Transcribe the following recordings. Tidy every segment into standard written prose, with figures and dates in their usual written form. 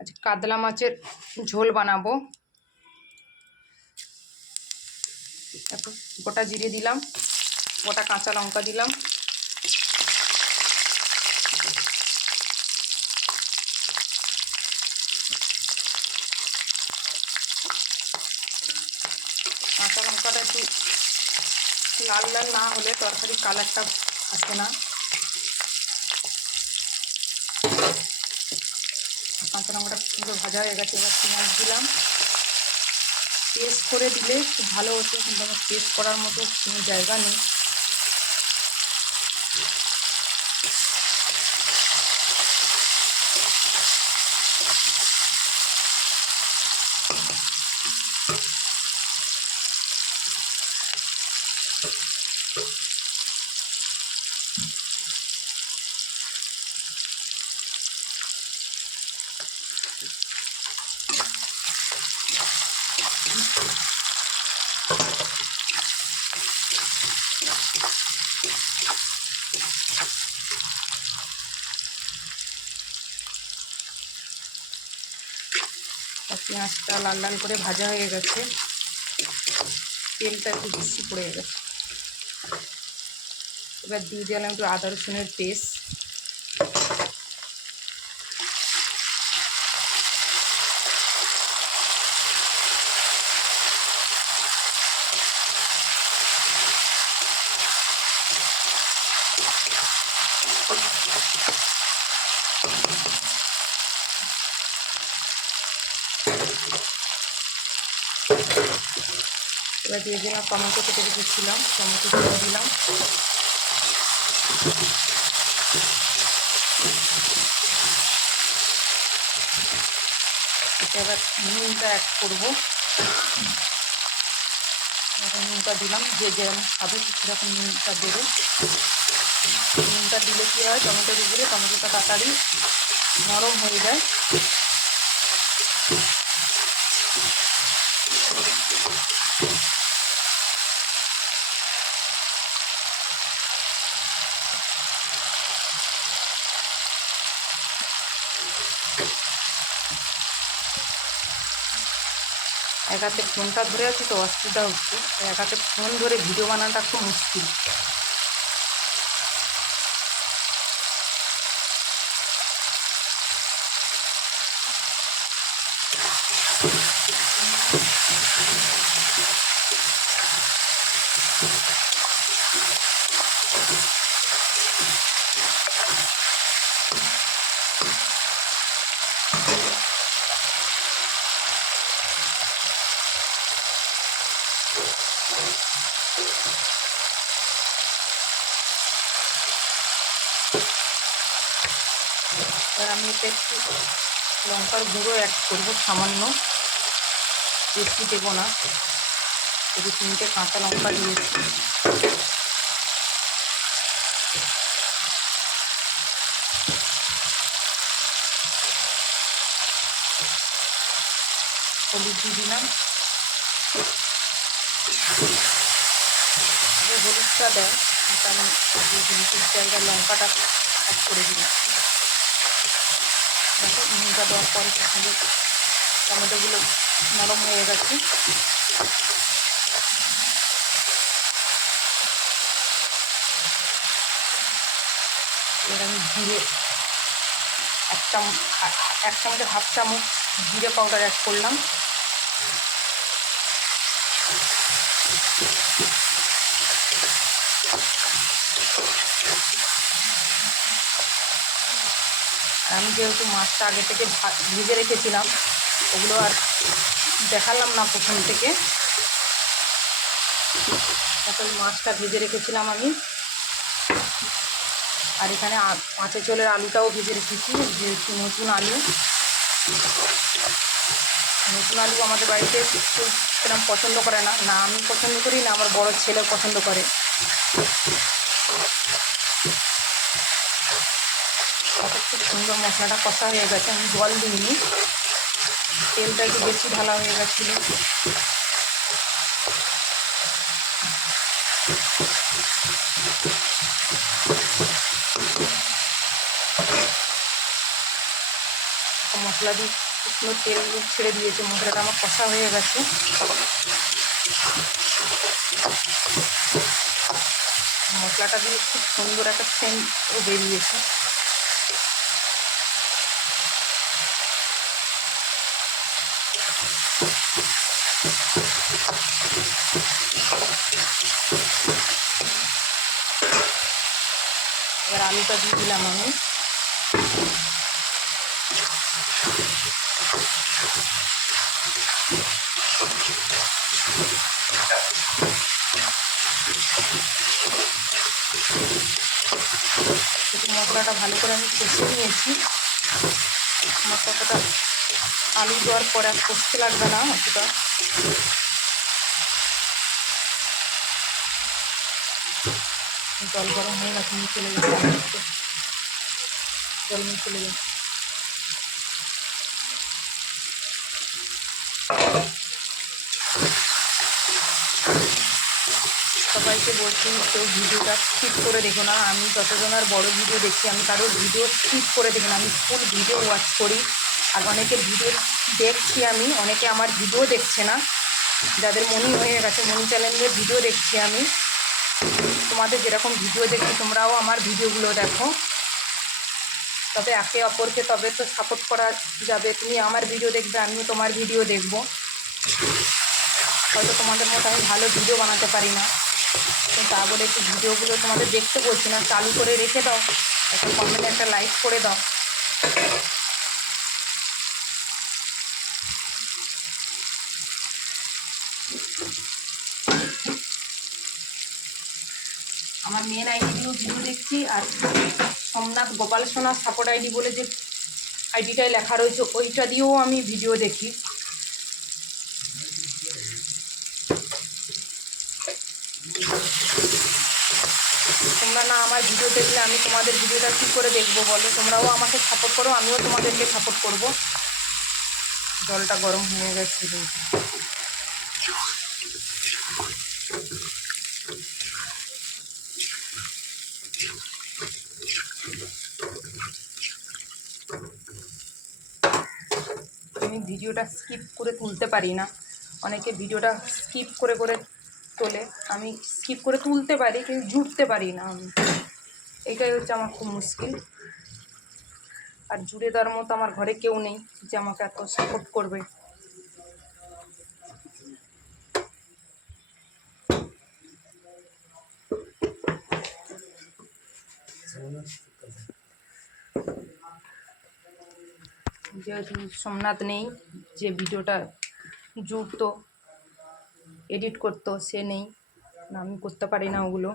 আজ কাতলা মাছের ঝোল বানাবো। একটু গোটা জিরে দিলাম, গোটা কাঁচা লঙ্কা দিলাম, কাঁচা লঙ্কাটা একটু লাল লাল না হলে তরকারি কালারটা আসে না। কাঁচা লঙ্কাটা সুন্দর ভাজা হয়ে গেছে। এবার পেঁয়াজ দিলাম। পেস্ট করে দিলে খুব ভালো হতো, কিন্তু আমার পেস্ট করার মতো কোনো জায়গা নেই। পেঁয়াজটা লাল লাল করে ভাজা হয়ে গেছে, তেলটা একটু বেশি পড়ে গেছে। এবার দিয়ে দিলাম একটু আদা রসুনের পেস্ট, এবার দিয়ে দিলাম টমেটো কেটে রেখেছিলাম, টমেটো দিয়ে দিলাম। এবার নুনটা অ্যাড করবো। এখন নুনটা দিলাম, যে যেরকম খাবে সেরকম নুনটা দেবে। নুনটা দিলে কী হয়, টমেটোর উপরে টমেটোটা তাড়াতাড়ি নরম হয়ে যায়। এক হাতে ফোনটা ধরে আছি তো অসুবিধা হচ্ছে, এক হাতে ফোন ধরে ভিডিও বানানোটা খুব মুশকিল। এবার আমি এটা একটু লঙ্কার গুঁড়ো অ্যাড করবো সামান্য, বেশি দেবো না। যদি 3টে কাঁচা লঙ্কা দিয়েছি। হলুদ দিয়ে দিলাম, হলুদটা দেয়, আমি হলুদের জায়গায় লঙ্কাটা অ্যাড করে দিলাম। দেখো নুনটা দেওয়ার পরে সঙ্গে টমেটোগুলো নরম হয়ে গেছে। এবার আমি জিরে এক চামচের হাফ চামচ জিরে পাউডার অ্যাড করলাম। আমি যেহেতু মাছটা আগে থেকে ভেজে রেখেছিলাম, ওগুলো আর দেখালাম না প্রথম থেকে। ওই মাছটা ভেজে রেখেছিলাম আমি। আর এখানে মাছের ঝোলের আলুটাও ভেজে রেখেছি, যেহেতু নতুন আলু আমাদের বাড়িতে কেউ সেরকম পছন্দ করে না, না আমি পছন্দ করি, না আমার বড় ছেলেও পছন্দ করে। খুব সুন্দর মশলাটা কষা হয়ে গেছে, আমি জল দিইনি, তেলটা একটু বেশি ঢালা হয়ে গেছিলো। মশলা দিয়ে শুকনো তেল ছেড়ে দিয়েছে, মশলাটা আমার কষা হয়ে গেছে। মশলাটা দিয়ে খুব সুন্দর একটা সেন্টও বেরিয়েছে। এবার আলুটা দিয়ে দিলাম আমি। মশলাটা ভালো করে আমি কষে নিয়েছি। মশলাটা আলু দেওয়ার পরে আর কষতে লাগবে না অতটা। জল গরম হয়ে গেছে, নিয়ে চলে গেছে, জল নিয়ে চলে গেছে। সবাইকে বলছি কেউ ভিডিওটা স্কিপ করে দেখো না। আমি যতজন আর বড়ো ভিডিও দেখি, আমি কারোর ভিডিও স্কিপ করে দেখি না, আমি ফুল ভিডিও ওয়াচ করি। আর অনেকের ভিডিও দেখছি আমি, অনেকে আমার ভিডিও দেখছে না, যাদের মনি হয়ে গেছে, মনি চ্যানেলের ভিডিও দেখছি আমি। তোমাদের যেরকম ভিডিও দেখি তোমরাও আমার ভিডিওগুলো দেখো, তবে একে অপরকে তবে তো সাপোর্ট করা যাবে। তুমি আমার ভিডিও দেখবে, আমিও তোমার ভিডিও দেখব। হয়তো তোমাদের মতো আমি ভালো ভিডিও বানাতে পারি না, তা বলে একটু ভিডিওগুলো তোমাদের দেখতে বলছি না, চালু করে রেখে দাও, একটা কমেন্টে একটা লাইক করে দাও। আমার মেন আইডি দিয়েও ভিডিও দেখছি, আর সোমনাথ গোপাল সোনা সাপোর্ট আইডি বলে যে আইডিটায় লেখা রয়েছে ওইটা দিয়েও আমি ভিডিও দেখি। তোমরা না আমার ভিডিও দেখলে আমি তোমাদের ভিডিওটা কী করে দেখবো বলো? তোমরাও আমাকে সাপোর্ট করো, আমিও তোমাদেরকে সাপোর্ট করব। জলটা গরম হয়ে গেছে। আমি ভিডিওটা স্কিপ করে তুলতে পারি না, অনেকে ভিডিওটা স্কিপ করে করে তোলে, আমি স্কিপ করে তুলতে পারি কিন্তু জুড়তে পারি না আমি। এটাই হচ্ছে আমার খুব মুশকিল। আর জুড়ে দেওয়ার মতো আমার ঘরে কেউ নেই যে আমাকে এত সাপোর্ট করবে। যেহেতু সোমনাথ নেই, যে ভিডিওটা জুড়তো এডিট করতো, সে নেই, না আমি করতে পারি না ওগুলো।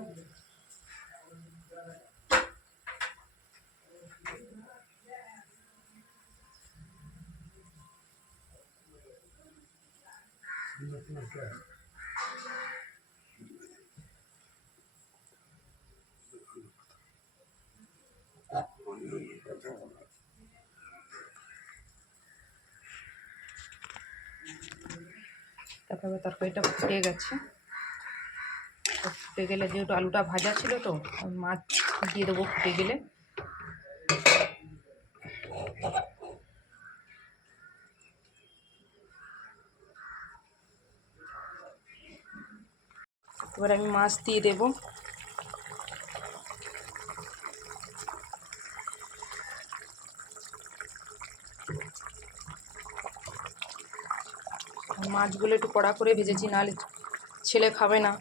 তারপরে তরকারিটা ফুটে গেছে, ফুটে গেলে যেহেতু আলুটা ভাজা ছিল তো মাছ দিয়ে দেবো ফুটে গেলে। এবার আমি মাছ দিয়ে দেবো। মাছগুলো একটু কড়া করে ভেজেছি, নাহলে ছেলে খাবে না।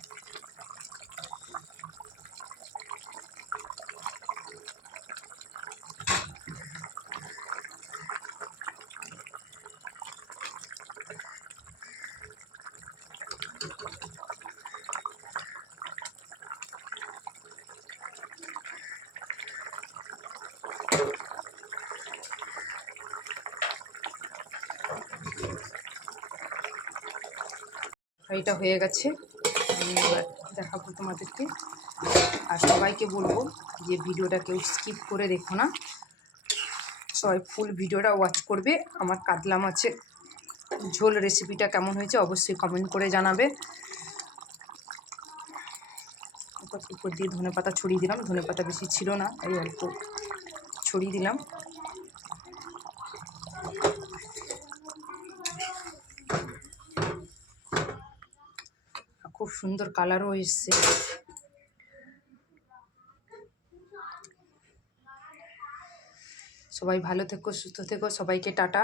এটা হয়ে গেছে, এবার দেখাবো তোমাদেরকে। আর সবাইকে বলবো যে ভিডিওটা কেউ স্কিপ করে দেখো না, সবাই ফুল ভিডিওটা ওয়াচ করবে। আমার কাতলা মাছের ঝোল রেসিপিটা কেমন হয়েছে অবশ্যই কমেন্ট করে জানাবে। উপর দিয়ে ধনেপাতা ছড়িয়ে দিলাম, ধনেপাতা বেশি ছিল না তাই অল্প ছড়িয়ে দিলাম। খুব সুন্দর কালারও এসছে। সবাই ভালো থেকো, সুস্থ থেকো, সবাইকে টাটা।